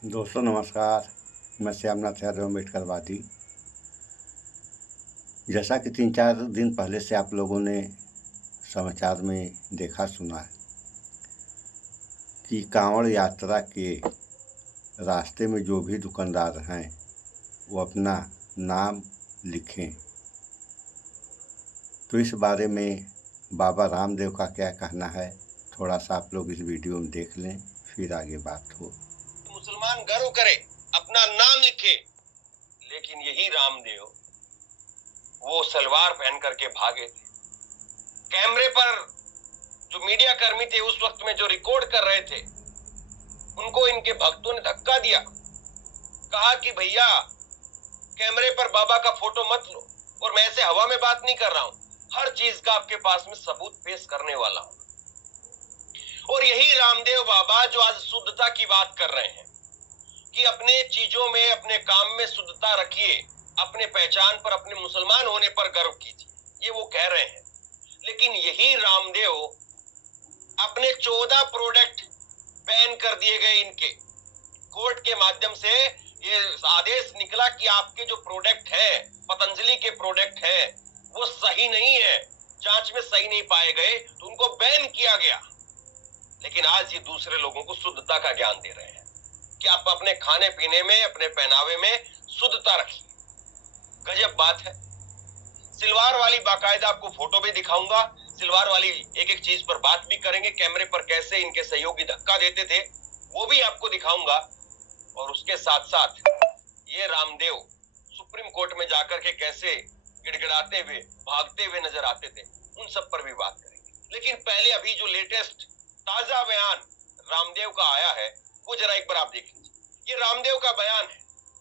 दोस्तों नमस्कार। मैं श्यामनाथ यादव अम्बेडकरवादी। जैसा कि 3-4 दिन पहले से आप लोगों ने समाचार में देखा सुना है कि कांवड़ यात्रा के रास्ते में जो भी दुकानदार हैं वो अपना नाम लिखें। तो इस बारे में बाबा रामदेव का क्या कहना है, थोड़ा सा आप लोग इस वीडियो में देख लें, फिर आगे बात हो। मुसलमान गर्व करे, अपना नाम लिखे, लेकिन यही रामदेव वो सलवार पहन करके भागे थे। कैमरे पर जो मीडिया कर्मी थे उस वक्त में जो रिकॉर्ड कर रहे थे, उनको इनके भक्तों ने धक्का दिया, कहा कि भैया कैमरे पर बाबा का फोटो मत लो। और मैं ऐसे हवा में बात नहीं कर रहा हूं, हर चीज का आपके पास में सबूत पेश करने वाला हूं। और यही रामदेव बाबा जो आज शुद्धता की बात कर रहे हैं कि अपने चीजों में, अपने काम में शुद्धता रखिए, अपने पहचान पर, अपने मुसलमान होने पर गर्व कीजिए, ये वो कह रहे हैं। लेकिन यही रामदेव अपने 14 प्रोडक्ट बैन कर दिए गए। इनके कोर्ट के माध्यम से ये आदेश निकला कि आपके जो प्रोडक्ट है, पतंजलि के प्रोडक्ट है, वो सही नहीं है, जांच में सही नहीं पाए गए, तो उनको बैन किया गया। लेकिन आज ये दूसरे लोगों को शुद्धता का ज्ञान दे रहे हैं कि आप अपने खाने पीने में, अपने पहनावे में शुद्धता रखिए। गजब बात है। सिलवार वाली बाकायदा आपको फोटो भी दिखाऊंगा, सिलवार वाली एक एक चीज पर बात भी करेंगे, कैमरे पर कैसे इनके सहयोगी धक्का देते थे वो भी आपको दिखाऊंगा। और उसके साथ साथ ये रामदेव सुप्रीम कोर्ट में जाकर के कैसे गिड़गिड़ाते हुए, भागते हुए नजर आते थे, उन सब पर भी बात करेंगे। लेकिन पहले अभी जो लेटेस्ट ताजा बयान रामदेव का आया है वो जरा एक बार आप देख लीजिए। ये रामदेव का बयान है।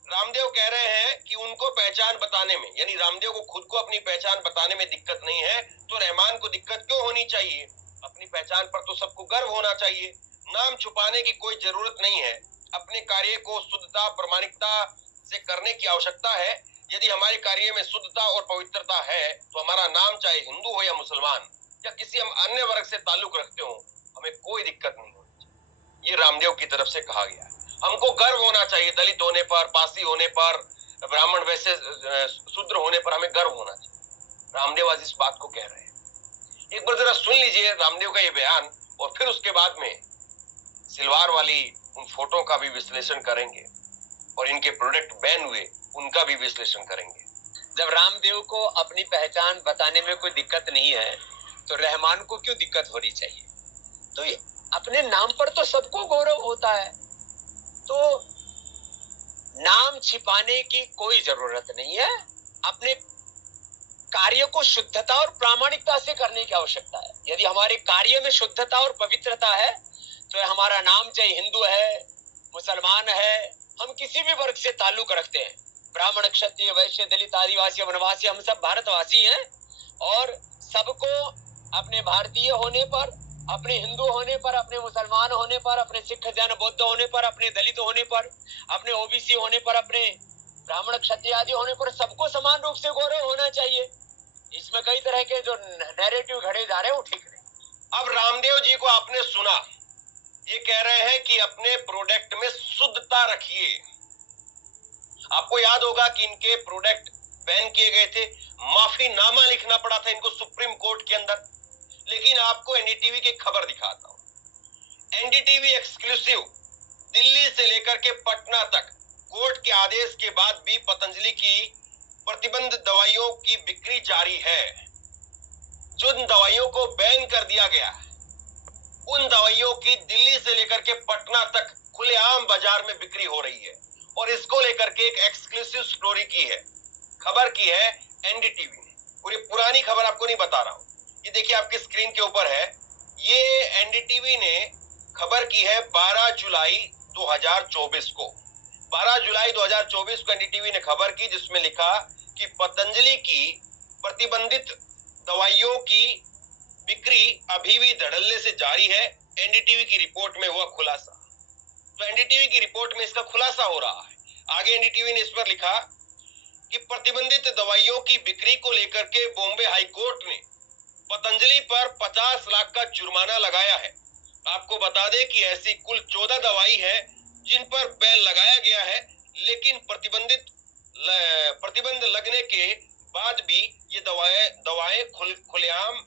रामदेव कह रहे हैं कि उनको पहचान बताने में, यानी रामदेव को खुद को अपनी पहचान बताने में दिक्कत नहीं है, तो रहमान को दिक्कत क्यों होनी चाहिए? अपनी पहचान पर तो सबको गर्व होना चाहिए। नाम छुपाने की कोई जरूरत नहीं है। अपने कार्य को शुद्धता, प्रामाणिकता से करने की आवश्यकता है। यदि हमारे कार्य में शुद्धता और पवित्रता है तो हमारा नाम चाहे हिंदू हो या मुसलमान या किसी हम अन्य वर्ग से ताल्लुक रखते हो, हमें कोई दिक्कत नहीं होनी चाहिए। ये रामदेव की तरफ से कहा गया है। हमको गर्व होना चाहिए, दलित होने पर, पासी होने पर, ब्राह्मण वैसे शूद्र होने पर हमें गर्व होना चाहिए। रामदेव आज इस बात को कह रहे हैं। एक बार जरा सुन लीजिए रामदेव का ये बयान, और फिर उसके बाद में सिलवार वाली उन फोटो का भी विश्लेषण करेंगे और इनके प्रोडक्ट बैन हुए उनका भी विश्लेषण करेंगे। जब रामदेव को अपनी पहचान बताने में कोई दिक्कत नहीं है तो रहमान को क्यों दिक्कत होनी चाहिए? तो ये अपने नाम पर तो सबको गौरव होता है, तो नाम छिपाने की कोई जरूरत नहीं है। अपने कार्य को शुद्धता और प्रामाणिकता से करने की आवश्यकता है। यदि हमारे कार्य में शुद्धता और पवित्रता है तो हमारा नाम चाहे हिंदू है, मुसलमान है, हम किसी भी वर्ग से ताल्लुक रखते हैं, ब्राह्मण, क्षत्रिय, वैश्य, दलित, आदिवासी, वनवासी, हम सब भारतवासी हैं। और सबको अपने भारतीय होने पर, अपने हिंदू होने पर, अपने मुसलमान होने पर, अपने सिख, जैन, बौद्ध होने पर, अपने दलित होने पर, अपने ओबीसी होने पर, अपने ब्राह्मण, क्षत्रिय आदि होने पर सबको समान रूप से गौरव होना चाहिए। इसमें कई तरह के जो नैरेटिव घड़े जा रहे हैं वो ठीक नहीं। अब रामदेव जी को आपने सुना, ये कह रहे हैं कि अपने प्रोडक्ट में शुद्धता रखिए। आपको याद होगा कि इनके प्रोडक्ट बैन किए गए थे, माफीनामा लिखना पड़ा था इनको सुप्रीम कोर्ट के अंदर। लेकिन आपको एनडीटीवी की खबर दिखाता हूं। एनडीटीवी एक्सक्लूसिव, दिल्ली से लेकर के पटना तक कोर्ट के आदेश के बाद भी पतंजलि की प्रतिबंधित दवाइयों की बिक्री जारी है। जिन दवाइयों को बैन कर दिया गया है उन दवाइयों की दिल्ली से लेकर के पटना तक खुलेआम बाजार में बिक्री हो रही है। और इसको लेकर के एक एक्सक्लूसिव स्टोरी की है, खबर की है एनडीटीवी ने। पूरी पुरानी खबर आपको नहीं बता रहा हूं, ये देखिए आपकी स्क्रीन के ऊपर है। ये एनडीटीवी ने खबर की है 12 जुलाई 2024 को। 12 जुलाई 2024 को एनडीटीवी ने खबर की, जिसमें लिखा कि पतंजलि की प्रतिबंधित दवाइयों की बिक्री अभी भी धड़ल्ले से जारी है। एनडीटीवी की रिपोर्ट में हुआ खुलासा। तो एनडीटीवी की रिपोर्ट में इसका खुलासा हो रहा है। आगे एनडीटीवी ने इस पर लिखा कि प्रतिबंधित दवाइयों की बिक्री को लेकर के बॉम्बे हाई कोर्ट ने पतंजलि पर 50 लाख का जुर्माना लगाया है। आपको बता दें कि ऐसी कुल 14 दवाई है जिन पर लगाया गया है, लेकिन प्रतिबंध लगने के बाद भी ये दवाएं खुलेआम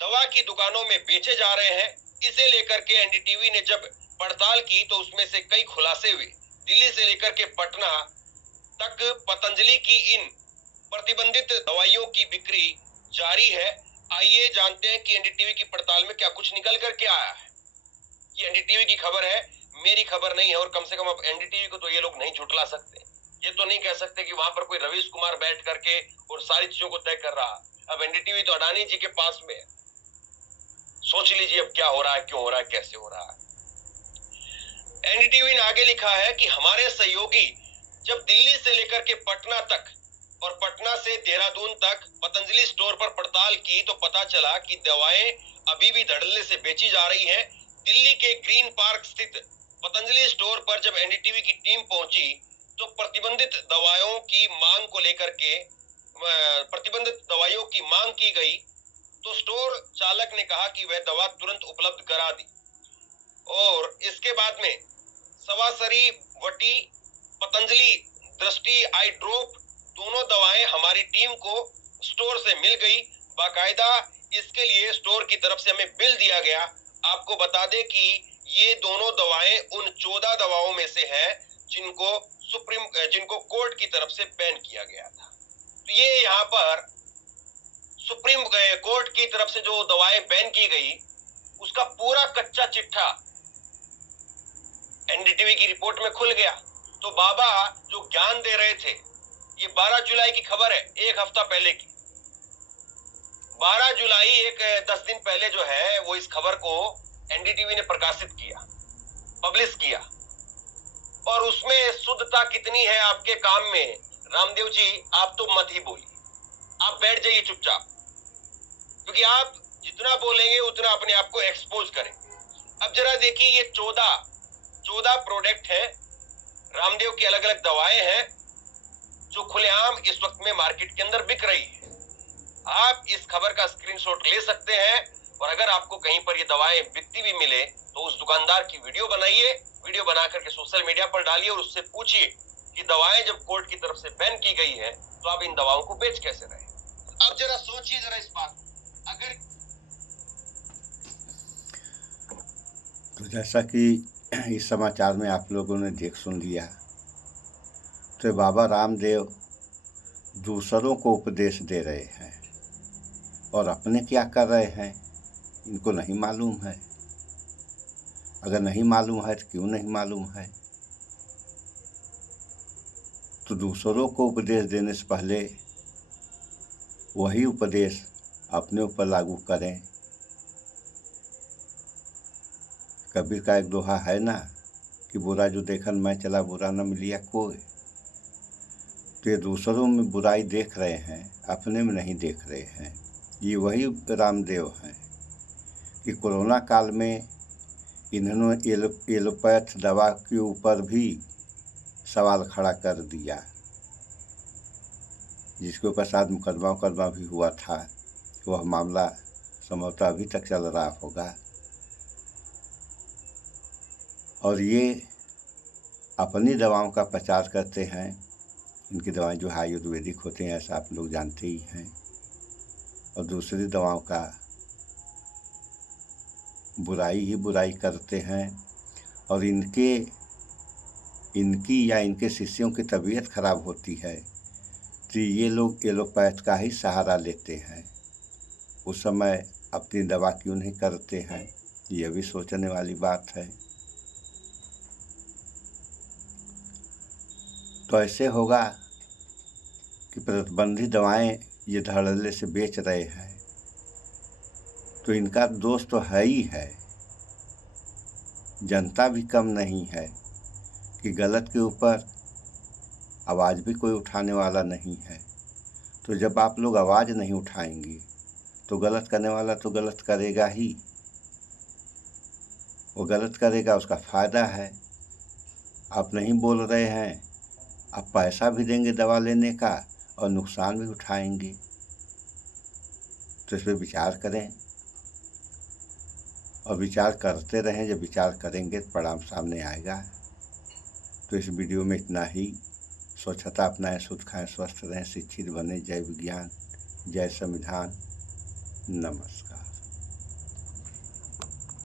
दवा की दुकानों में बेचे जा रहे हैं। इसे लेकर के एनडीटीवी ने जब पड़ताल की तो उसमें से कई खुलासे हुए। दिल्ली से लेकर के पटना तक पतंजलि की इन प्रतिबंधित दवाइयों की बिक्री जारी है। आइए जानते हैं कि एनडीटीवी की पड़ताल में क्या कुछ निकल करके आया है। ये एनडीटीवी की खबर है, मेरी खबर नहीं है, और कम से कम अब एनडीटीवी को तो ये लोग नहीं झुठला सकते। ये तो नहीं कह सकते कि वहां पर कोई रवीश कुमार बैठ करके और सारी चीजों को तय कर रहा। अब एनडीटीवी तो अडानी जी के पास में है। सोच लीजिए अब क्या हो रहा है, क्यों हो रहा है, कैसे हो रहा है। एनडीटीवी ने आगे लिखा है कि हमारे सहयोगी जब दिल्ली से लेकर के पटना तक और पटना से देहरादून तक पतंजलि स्टोर पर पड़ताल की तो पता चला कि दवाएं अभी भी धड़ल्ले से बेची जा रही हैं। दिल्ली के ग्रीन पार्क स्थित पतंजलि स्टोर पर जब एनडीटीवी की टीम पहुंची तो प्रतिबंधित दवाइयों की मांग की गई तो स्टोर चालक ने कहा कि वह दवा तुरंत उपलब्ध करा दी। और इसके बाद में सवासरी वटी, पतंजलि दृष्टि आई ड्रॉप, दोनों दवाएं हमारी टीम को स्टोर से मिल गई। बाकायदा इसके लिए स्टोर की तरफ से हमें बिल दिया गया। आपको बता दें कि ये दोनों दवाएं उन 14 दवाओं में से है जिनको कोर्ट की तरफ से बैन किया गया था। तो ये यहाँ पर सुप्रीम कोर्ट की तरफ से जो दवाएं बैन की गई उसका पूरा कच्चा चिट्ठा एनडीटीवी की रिपोर्ट में खुल गया। तो बाबा जो ज्ञान दे रहे थे, ये 12 जुलाई की खबर है, एक हफ्ता पहले की। 12 जुलाई, 10 दिन पहले जो है वो इस खबर को एनडीटीवी ने प्रकाशित किया, पब्लिश किया। और उसमें शुद्धता कितनी है आपके काम में, रामदेव जी आप तो मत ही बोलिए, आप बैठ जाइए चुपचाप, क्योंकि आप जितना बोलेंगे उतना अपने आप को एक्सपोज करेंगे। अब जरा देखिए, ये 14 प्रोडक्ट है, रामदेव की अलग अलग दवाएं हैं जो खुलेआम इस वक्त में मार्केट के अंदर बिक रही है। आप इस खबर का स्क्रीनशॉट ले सकते हैं, और अगर आपको कहीं पर ये दवाएं बिकती भी मिले तो उस दुकानदार की वीडियो बनाइए, वीडियो बना करके सोशल मीडिया पर डालिए और उससे पूछिए कि दवाएं जब कोर्ट की तरफ से बैन की गई है तो आप इन दवाओं को बेच कैसे रहे। अब जरा सोचिए जरा इस बात, अगर तो जैसा कि इस समाचार में आप लोगों ने देख सुन लिया, तो बाबा रामदेव दूसरों को उपदेश दे रहे हैं और अपने क्या कर रहे हैं इनको नहीं मालूम है। अगर नहीं मालूम है तो क्यों नहीं मालूम है? तो दूसरों को उपदेश देने से पहले वही उपदेश अपने ऊपर लागू करें। कबीर का एक दोहा है ना कि बुरा जो देखन मैं चला, बुरा न मिलिया कोई। तो ये दूसरों में बुराई देख रहे हैं, अपने में नहीं देख रहे हैं। ये वही रामदेव हैं कि कोरोना काल में इन्होंने एलोपैथ दवा के ऊपर भी सवाल खड़ा कर दिया, जिसके ऊपर शायद मुकदमा भी हुआ था। वह मामला संभवतः अभी तक चल रहा होगा। और ये अपनी दवाओं का प्रचार करते हैं। इनकी दवाएं जो आयुर्वेदिक होती हैं, ऐसा आप लोग जानते ही हैं, और दूसरी दवाओं का बुराई ही बुराई करते हैं। और इनकी या इनके शिष्यों की तबीयत खराब होती है तो ये लोग एलोपैथ का ही सहारा लेते हैं। उस समय अपनी दवा क्यों नहीं करते हैं, यह भी सोचने वाली बात है। तो ऐसे होगा कि प्रतिबंधित दवाएं ये धड़ल्ले से बेच रहे हैं, तो इनका दोष तो है ही है। जनता भी कम नहीं है कि गलत के ऊपर आवाज़ भी कोई उठाने वाला नहीं है। तो जब आप लोग आवाज़ नहीं उठाएंगे तो गलत करने वाला तो गलत करेगा ही। वो गलत करेगा, उसका फ़ायदा है। आप नहीं बोल रहे हैं, आप पैसा भी देंगे दवा लेने का और नुकसान भी उठाएंगे। तो इस पर विचार करें और विचार करते रहें। जब विचार करेंगे तो परिणाम सामने आएगा। तो इस वीडियो में इतना ही। स्वच्छता अपनाएं, शुद्ध खाएं, स्वस्थ रहें, शिक्षित बने। जय विज्ञान, जय संविधान। नमस्कार।